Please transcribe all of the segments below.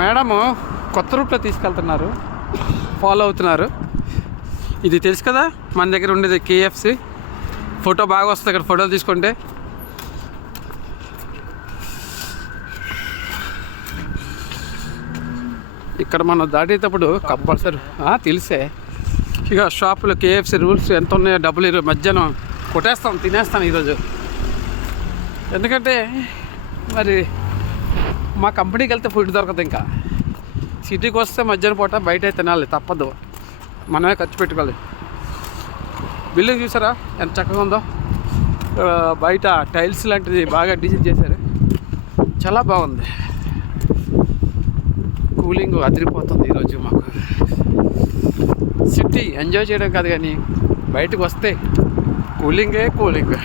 Madam కొత్త రూట్లో తీసుకెళ్తున్నారు, ఫాలో అవుతున్నారు. ఇది తెలుసు కదా మన దగ్గర ఉండేది కేఎఫ్సి. ఫోటో బాగా వస్తుంది ఇక్కడ, ఫోటోలు తీసుకుంటే. ఇక్కడ మనం దాటేటప్పుడు కంపల్సరీ తెలిసే ఇక షాపులో కేఎఫ్సి రూల్స్ ఎంత ఉన్నాయో, డబ్బులు ఈరోజు మధ్యాహ్నం కొట్టేస్తాను, తినేస్తాను ఈరోజు. ఎందుకంటే మరి మా కంపెనీకి వెళ్తే ఫుడ్ దొరకదు. ఇంకా సిటీకి వస్తే మధ్యాహ్నం పూట బయట తినాలి, తప్పదు, మనమే ఖర్చు పెట్టుకోవాలి. బిల్డింగ్ చూసారా ఎంత చక్కగా ఉందో. బయట టైల్స్ లాంటిది బాగా డిజైన్ చేశారు, చాలా బాగుంది. కూలింగ్ అదిరిపోతుంది ఈరోజు మాకు. సిటీ ఎంజాయ్ చేయడం కాదు కానీ బయటకు వస్తే కూలింగే కూలింగ్.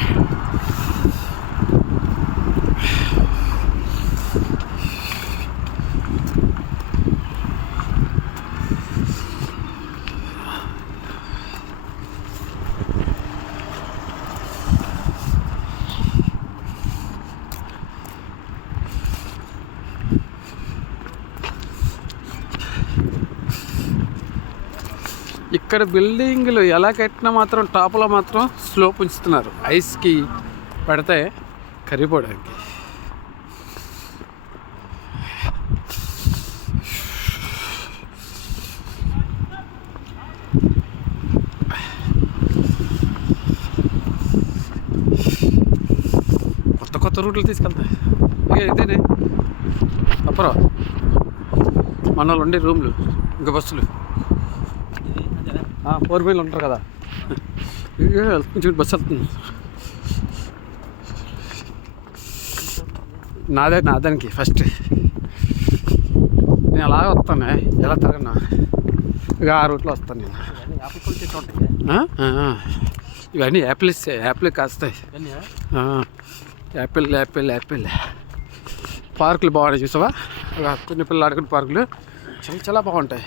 ఇక్కడ బిల్డింగ్లు ఎలా కట్టినా మాత్రం టాప్లో మాత్రం స్లోప్ ఉంచుతున్నారు, ఐస్కి పడితే కరిగిపోవడానికి. కొత్త కొత్త రూట్లు తీసుకెళ్తాయి. ఇక ఇదేనే అప్పరా మన వాళ్ళు ఉండే రూమ్లు, ఇంకా బస్సులు 4 మైళ్ళు ఉంటారు కదా, కొంచెం బస్సు వెళ్తుంది. నాదానికి ఫస్ట్ నేను అలాగే వస్తాను, ఎలా తిరగనా ఇక ఆ రూట్లో వస్తాను నేను. ఇవన్నీ యాపిల్ కాస్తాయి. Apple Apple Apple. పార్కులు బాగున్నాయి చూసావా, కొన్ని పిల్లలు ఆడుకునే పార్కులు చాలా చాలా బాగుంటాయి.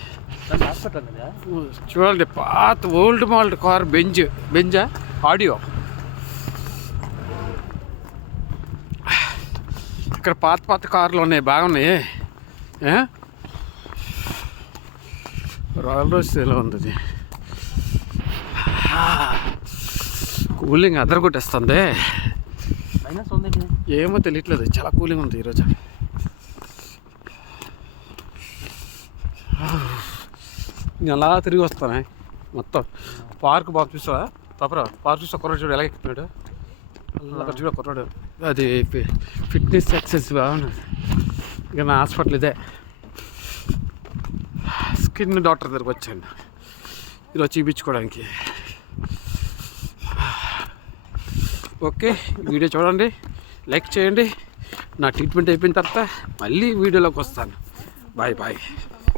చూడండి పాత ఓల్డ్ మోడల్ కార్, బెంజా ఆడియో. ఇక్కడ పాత కార్లు ఉన్నాయి, బాగున్నాయి. రాయల్ రోజ్ ఎలా ఉంది, కూలింగ్ అదర కొట్టేస్తుంది. ఏమో తెలియట్లేదు, చాలా కూలింగ్ ఉంది ఈరోజు. నేను అలా తిరిగి వస్తాను మొత్తం. పార్క్ బాగా చూసావా పాపరా, పార్క్ చూసా. కుర్రాడు చూడు ఎలా ఎక్కుతున్నాడు, అక్కడ చూడ కుర్రాడు. అది ఫిట్నెస్ ఎక్సర్సైజ్ బాగున్నది. ఇక నా హాస్పిటల్ ఇదే, స్కిన్ డాక్టర్ దగ్గరికి వచ్చాను ఈరోజు చూపించుకోవడానికి. ఓకే, వీడియో చూడండి, లైక్ చేయండి. నా ట్రీట్మెంట్ అయిపోయిన తర్వాత మళ్ళీ వీడియోలోకి వస్తాను. Bye bye.